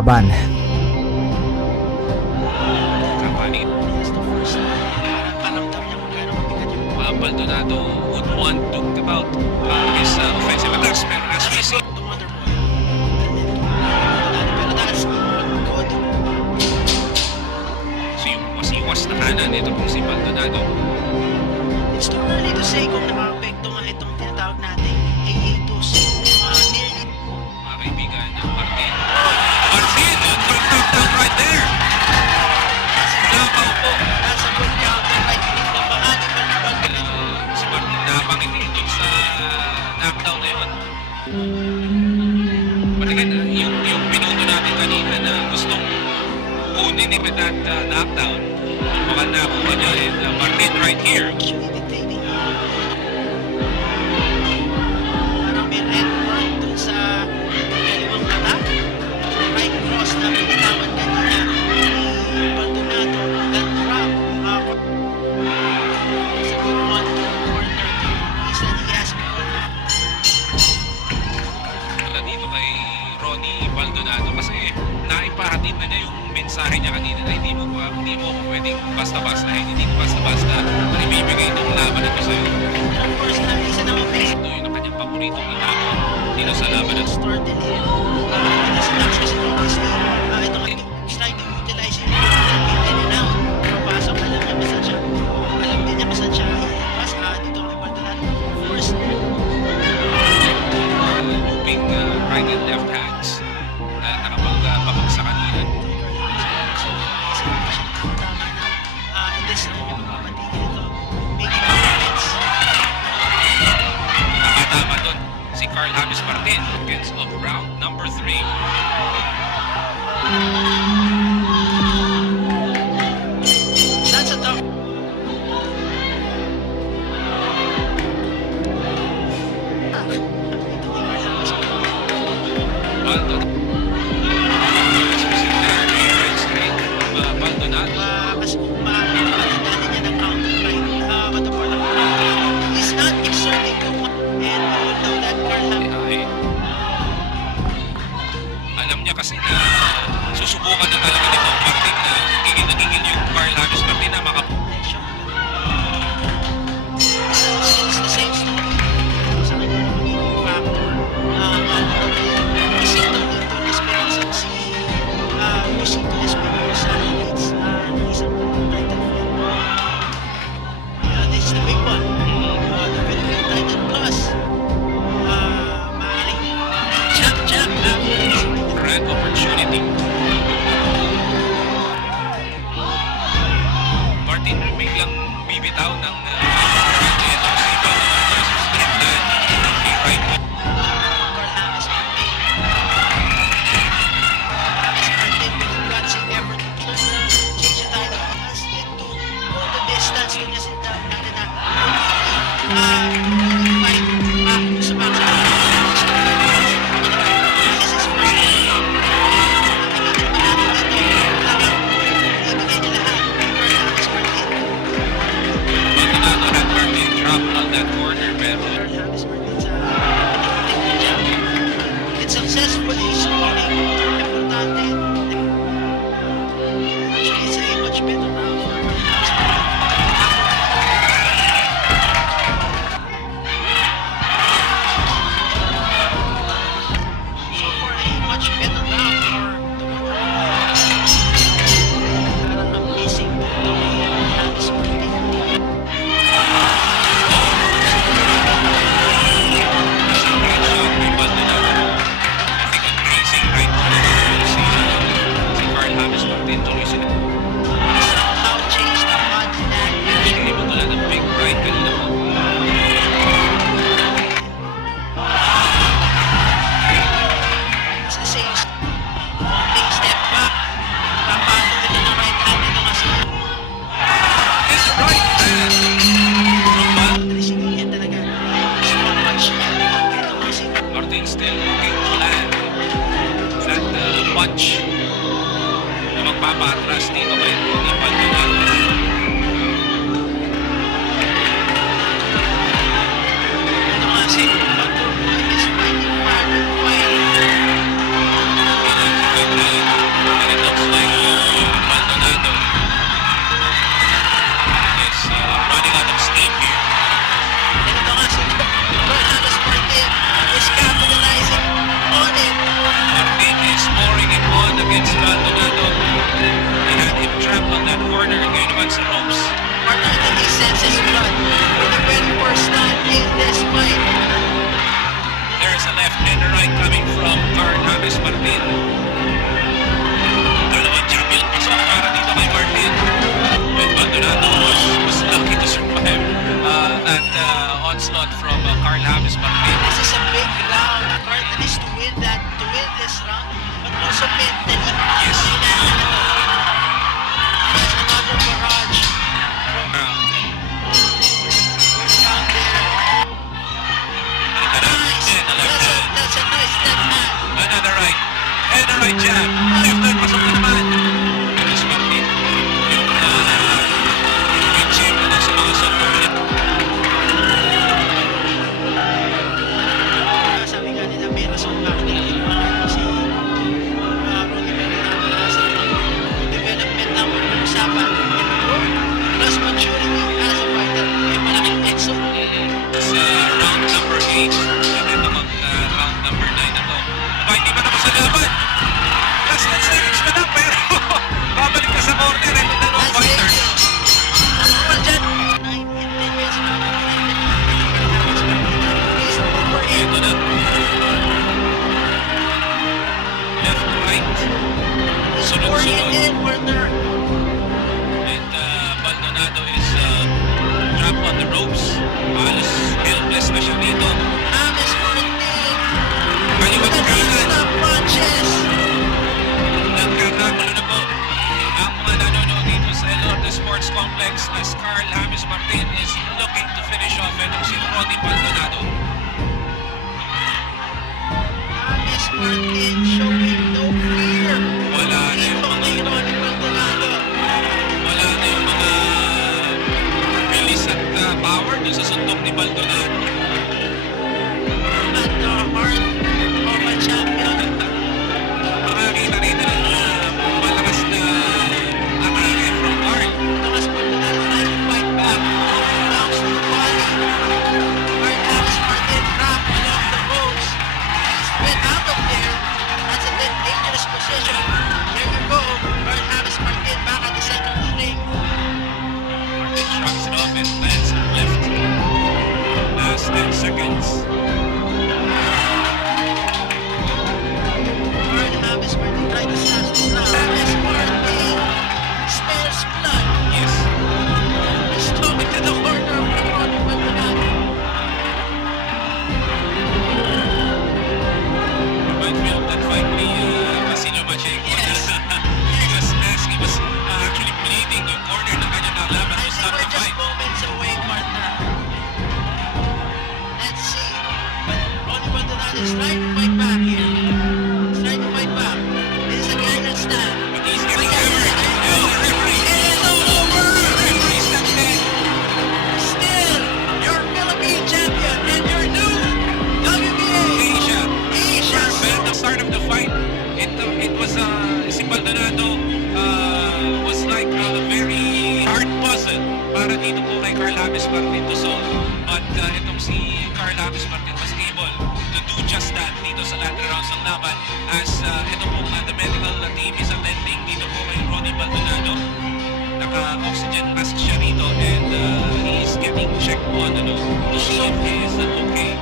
Laban. Kapalit. Paramdam niya kung gano'ng mabigat yung Baldonado would want to give out his offensive attacks, pero as we see, the Wonder Boy. Pero that's good. So yung masiwas na kanan ito pong si Baldonado. It's too early to say kung nakapekto nga itong tinatawag natin A2s. Mga kaibigan, Martin. Martin! Touchdown right there! Labaw po. Nasa good counter right in the bahagi pa ng Baldonado. Si Martin napangiti ito sa knockdown na yun. But again, yung pinuto natin kanina na gustong kunin with that knockdown, baka nakuha niya Martin right here. Parang may red mark dun sa kaliwang mata. Right cross na pinatawan kanina ni Baldonado. That drop sa good one corner. Isa ni Yasmin. Wala dito kay Ronnie Baldonado kasi naipahatid na niya yung mensahe niya kanina na hindi mo ako pwedeng basta-bastahin, hindi ko basta-basta ibibigay itong laban na ito sa'yo. Of course, isa naman basic. Ito yung kanyang paboritong inabot dito sa laban na start din him. Ito ngayon, trying to utilize him in and out. Papasok, alam niya basta siya. Alam din niya basta siya. Mas dito kay Baldonado. First, looping right and left hands na nakapagpapag sa kanina. Nakatama doon si Carl James Martin against of round number 3. That's a tough. Baldonado. Kasi kung makakalitan niya ng counter right, he's not exerting too much. And we will know that Carl alam niya kasi na susubukan na talaga ni Martin na gigil yung Carl James Martin na makaponesyon. It's the same story. Sa kanya na magiging factor. Isito dito na Espinosa si Luisito Espinosa needs isang title fight. This is the big one. The Philippine title plus. Maaaring jump red opportunity. Martin biglang bibitaw ng successfully scoring importante. Actually, it's a much better round for so far a much better round for parang ang missing dito may scoring. Somehow changed the odds in that match. Able to land a big right kanina po. It's the same. Big step back. Papasok ito ng right hand ito kasi. It's right hand. Receiving yan talaga. Strong punch niya. Ito kasi. Martin still looking to land. That punch. Magpapatras dito kay Ronnie Baldonado. Ito nga si Baldonado is fighting hard and fighting. sunod-sunod. in, partner. And Baldonado is trapped on the ropes. Halos helpless na siya dito. James Martin. Kaliwat kanan. Stop punches. Nagkakagulo na po ang mga nanonood dito sa El Norte Sports Complex as Carl James Martin is looking to finish off itong si Ronnie Baldonado. James Martin showing no fear. Wala na yung Dito kay Ronnie Baldonado. Wala na yung mga release at power dun sa suntok ni Baldonado. At the heart of a champion. Makakita rin na ng malakas na atake from Carl. Lakas Baldonado trying to fight back. Bounce to the body. Carl James Martin trapped along the ropes. He's been out of there. That's a bit dangerous position. There you go. Carl James Martin back at the center of the ring. Martin shrugs it off and lands left. Last 10 seconds. Carl James Martin tried to slash the slap. James Martin spares blood. Yes. Stomach to the corner of the Ronnie Baldonado. Reminds me of that fight ni Basilio Pacheco. Yes. He was nasty. He was actually bleeding yung corner na kanya nalaban I to think stop we're the just fight. moments away, partner. Let's see. But Ronnie Baldonado is trying to fight back here. He's trying to fight back. This is a iron stand. But he's But getting yes, hammered. there you Oh, go. the referee. It is all over. The referee's not dead. Still, your Philippine champion and your new WBA Asia. Asia. But at the start of the fight, it was si Baldonado was like a very hard puzzle para dito po kay Carl James Martin to solve. But itong si Carl James Martin was able to do just that dito sa latter rounds ng laban as ito po the medical team is attending dito po kay Ronnie Baldonado. Naka-oxygen mask siya rito and he's getting checked on to see if he is okay.